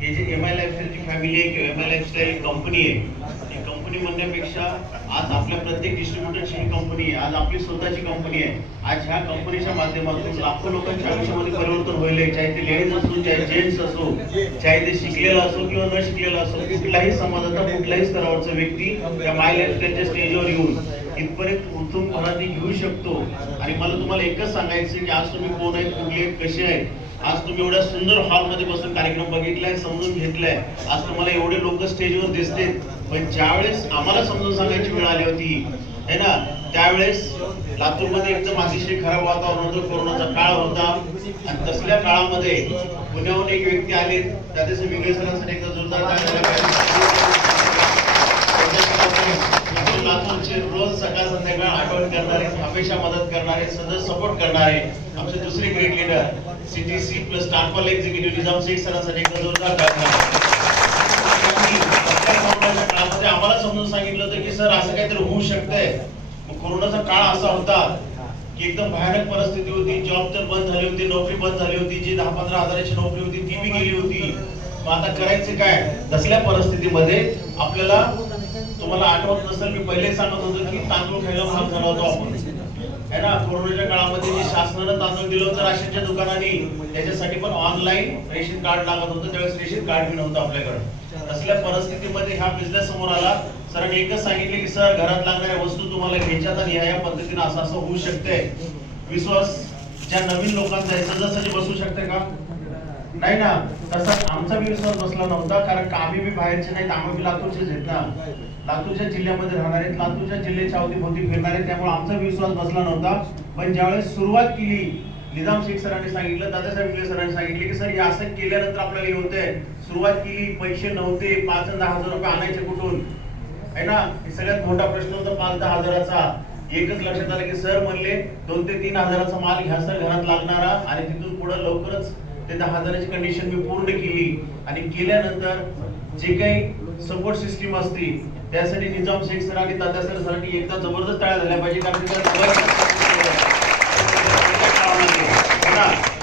हे जे M I लाईफस्टाईलची family आहे किंवा एम आय लाईफस्टाईल कंपनी आहे, ही कंपनी म्हणण्यापेक्षा आज आपल्या प्रत्येक डिस्ट्रीब्युटरची ही कंपनी आहे, आज आपली स्वतःची कंपनी आहे. आज ह्या कंपनीच्या माध्यमातून लाखो लोकांच्या आयुष्यामध्ये परिवर्तन होईल, चाहे ते लेडीज असो, चाहे जेंट्स असो, चाहे ते शिकलेला असो किंवा न शिकलेला असो, कुठल्याही समाजाचा कुठल्याही स्तरावरचा व्यक्ती त्या माय लाईफस्टाईलच्या स्टेजवर येऊन इथपर्यंत उठून भराती घेऊ शकतो. आणि मला तुम्हाला एकच सांगायचं की आज तुम्ही कोण आहेत, कुठले आहेत, कसे आहेत, आज तुम्ही एवढ्या सुंदर हॉलमध्ये बसून कार्यक्रम बघितलाय, समजून घेतलाय, आज तुम्हाला एवढे लोक स्टेजवर दिसते, पण ज्यावेळेस आम्हाला समजून सांगायची वेळ आली होती है ना, त्यावेळेस लातूरमध्ये एकदम अतिशय खराब वातावरण होतं, कोरोनाचा काळ होता. आणि तसल्या काळामध्ये पुण्याहून एक व्यक्ती आले, त्याचे विंगळे सरांसाठी एकदा जोरदार लातूरचे रोज सकाळ संध्याकाळ आठवण करणारे, हमेशा मदत करणारे, सतत सपोर्ट करणारे आमचे दुसरे great leader CTC plus star executive Nizam Shaikh सरांसाठी एकदा जोरदार काळामध्ये आम्हाला समजून सांगितलं होतं की सर असं काहीतरी होऊ शकतंय. मग कोरोनाचा काळ असा होता की एकदम भयानक परिस्थिती होती, जॉब तर बंद झाली होती, नोकरी बंद झाली होती, जी 10-15 हजाराची नोकरी होती ती बी गेली होती. मग आता करायचं काय? तसल्या परिस्थितीमध्ये आपल्याला, तुम्हाला आठवत नसेल मी पहिले सांगत होतो की तांदूळ खायला महाग झाला होता आपण है ना. कोरोनाच्या काळामध्ये जे शासनानं तांदूळ दिलं होतं राशनच्या दुकानांनी, त्याच्यासाठी पण ऑनलाईन रेशन कार्ड लागत होतं, त्यावेळेस रेशन कार्ड बी नव्हतं आपल्याकडे. असल्या परिस्थितीमध्ये हा बिझनेस समोर आला. सरांनी एकच सांगितले की सर घरात लागणाऱ्या वस्तू तुम्हाला घ्यायच्यात आणि या पद्धतीने असं असं होऊ शकतंय. विश्वास ज्या नवीन लोकांचा आहे सहजासहजी बसू शकते का? नाही ना. तसा आमचा बी विश्वास बसला नव्हता, कारण का आम्ही बी बाहेरचे नाहीत, आम्ही बी लातूरचेच आहेत ना, लातूरच्या जिल्ह्यामध्ये राहणार आहेत, लातूरच्या जिल्ह्याच्या अवतीभोवती फिरणार आहेत, त्यामुळे आमचा विश्वास बसला नव्हता. पण ज्यावेळेस सुरुवात केली, निजाम शेख सरांनी सांगितलं, दादासाहेब विंगळे सरांनी सांगितले की सर हे असं केल्यानंतर आपल्याला हे होतंय. सुरुवात केली, पैसे नव्हते, 5-10 हजार रुपये आणायचे कुठून है ना, हे सगळ्यात मोठा प्रश्न होता 5-10 हजाराचा. एकच लक्षात आलं की सर म्हणले 2 ते 3 हजाराचा माल घ्या सर घरात लागणारा, आणि तिथून पुढे लवकरच ते 10 हजाराची कंडिशन मी पूर्ण केली. आणि केल्यानंतर जे काही सपोर्ट सिस्टीम असते त्यासाठी निजाम शेख सर आणि तात्या सरांनी एकदा जबरदस्त टाळ्या झाल्या पाहिजे, कारण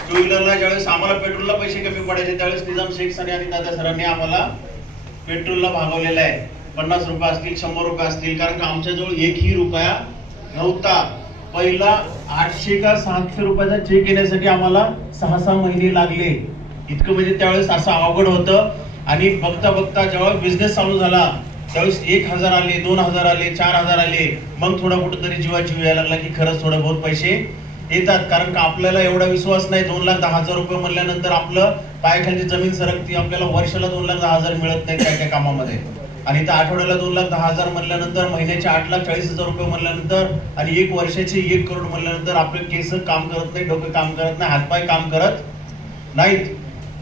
टू व्हीलरला ज्यावेळेस आम्हाला पेट्रोलला पैसे कमी पडायचे त्यावेळेस निजाम शेख सर आणि तात्या सरांनी आम्हाला पेट्रोलला भागवलेलं आहे. 50 रुपये असतील, 100 रुपये असतील, कारण का आमच्याजवळ एकही रुपया नव्हता. पहिला 800 का 700 रुपयाचा चेक येण्यासाठी आम्हाला 6-6 महिने लागले. इतकं म्हणजे त्यावेळेस असं अवघड होतं. आणि बघता बघता जेव्हा बिझनेस चालू झाला त्यावेळेस 1000 आले, 2000 आले, 4000 आले, मग थोडा कुठेतरी जीवाची यायला लागला की खरंच थोडं बहुत पैसे येतात. कारण का आपल्याला एवढा विश्वास नाही, 2,10,000 रुपये म्हणल्यानंतर आपलं पायाखाली जमीन सरकती. आपल्याला वर्षाला 2,10,000 मिळत नाही त्या कामामध्ये, आणि त्या आठवड्याला 2,10,000 म्हणल्यानंतर, महिन्याचे 8,40,000 रुपये म्हणल्यानंतर, आणि 1 वर्षाचे 1 करोड म्हणल्यानंतर आपले केस काम करत नाही, डोकं काम करत नाही, हातपाय काम करत नाहीत.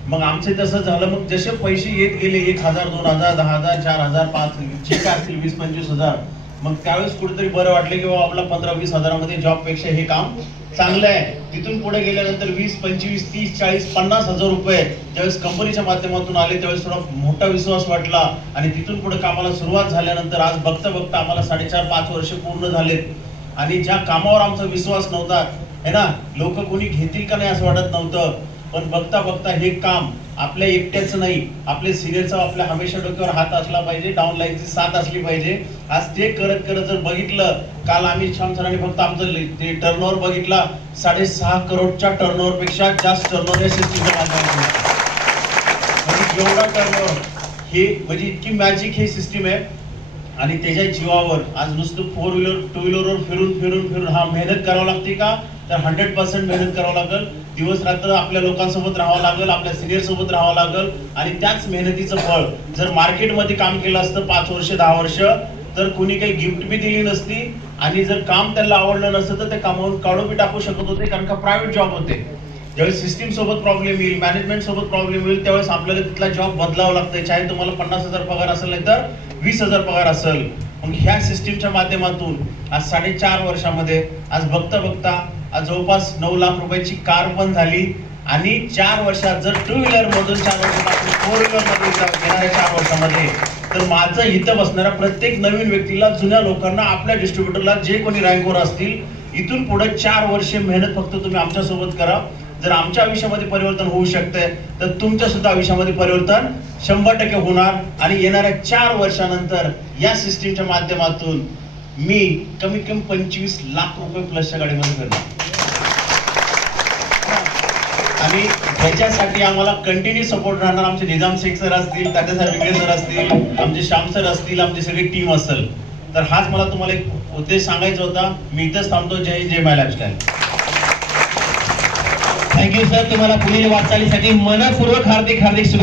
मग आमचे तसं झालं. मग जसे पैसे येत गेले 1,000, 2,000, 10,000, 4,000, 5,000 जे काय असतील 20-25 हजार, मग त्यावेळेस कुठेतरी बरं वाटलं की बाबा आपला 15-20 हजारामध्ये जॉब पेक्षा हे काम चांगलं आहे. तिथून पुढे गेल्यानंतर 20, 25, 30, 40, 50 हजार रुपये ज्यावेळेस कंपनीच्या माध्यमातून आले त्यावेळेस थोडा मोठा विश्वास वाटला. आणि तिथून पुढे कामाला सुरुवात झाल्यानंतर आज बघता बघता आम्हाला 4.5-5 वर्ष पूर्ण झालेत. आणि ज्या कामावर आमचा विश्वास नव्हता है ना, लोक कोणी घेतील का नाही असं वाटत नव्हतं, पण बघता बघता हे काम आपल्या एकट्याच नाही, आपल्या सिनियरचा आपल्या हमेशा डोक्यावर हात असला पाहिजे, डाऊन लाईनची साथ असली पाहिजे. आज ते करत करत जर बघितलं, काल आम्ही श्याम सरांनी फक्त आमचं ते टर्नओव्हर बघितला, 6.5 करोडच्या टर्नओव्हर पेक्षा जास्त टर्नओव्हर या सिस्टीमच्या माध्यमातून. म्हणजे एवढा टर्नओव्हर, हे म्हणजे इतकी मॅजिक हे सिस्टीम आहे. आणि त्याच्या जीवावर आज नुसतं 4 व्हीलर 2 व्हीलरवर फिरून फिरून फिरून हा मेहनत करावं लागते का? तर 100% मेहनत करावं लागेल. दिवस रात्र आपल्या लोकांसोबत राहावं लागेल, आपल्या सिनियर सोबत राहावं लागेल. आणि त्याच मेहनतीचं फळ जर मार्केटमध्ये काम केलं असतं 5 वर्ष 10 वर्ष, तर कोणी काही गिफ्ट बी दिली नसती. आणि जर काम त्यांना आवडलं नसतं तर ते कामावून काढून बी टाकू शकत होते, कारण का प्रायव्हेट जॉब होते. ज्यावेळेस सिस्टीम सोबत प्रॉब्लेम येईल, मॅनेजमेंट सोबत प्रॉब्लेम येईल, त्यावेळेस आपल्याला तिथला जॉब बदलावा लागतंय. चाहे तुम्हाला 50,000 पगार असेल नाही तर 20,000 पगार असेल. मग ह्या सिस्टीमच्या माध्यमातून आज 4.5 वर्षामध्ये आज बघता बघता आज जवळपास 9 लाख रुपयाची कार पण झाली. आणि 4 वर्षात जर 2 व्हीलर मधून 4 वर्षापासून 4 व्हीलर मध्ये येणाऱ्या 4 वर्षामध्ये, तर माझं इथं बसणाऱ्या प्रत्येक नवीन व्यक्तीला, जुन्या लोकांना, आपल्या डिस्ट्रीब्युटरला, जे कोणी रँकवर असतील, इथून पुढे 4 वर्षे मेहनत फक्त तुम्ही आमच्या सोबत करा. जर आमच्या आयुष्यामध्ये परिवर्तन होऊ शकतंय तर तुमच्या सुद्धा आयुष्यामध्ये परिवर्तन 100% होणार. आणि येणाऱ्या 4 वर्षानंतर या सिस्टीमच्या माध्यमातून मी कमीत कमी 25 लाख रुपये प्लसच्या गाडीमध्ये फिरणार. आणि त्याच्यासाठी आम्हाला कंटिन्यू सपोर्ट राहणार. आमचे निजाम शेख सर असतील, तात्यासाहेब विंगळे सर असतील, आमचे श्याम सर असतील, आमची सगळी टीम असेल. तर हाच मला तुम्हाला एक उद्देश सांगायचा होता. मी इथंच थांबतो. जय हिंद, जय माय लाईफस्टाईल. Thank you sir. तुम्हाला पुढील वाटचालीसाठी मनपूर्वक हार्दिक शुभेच्छा.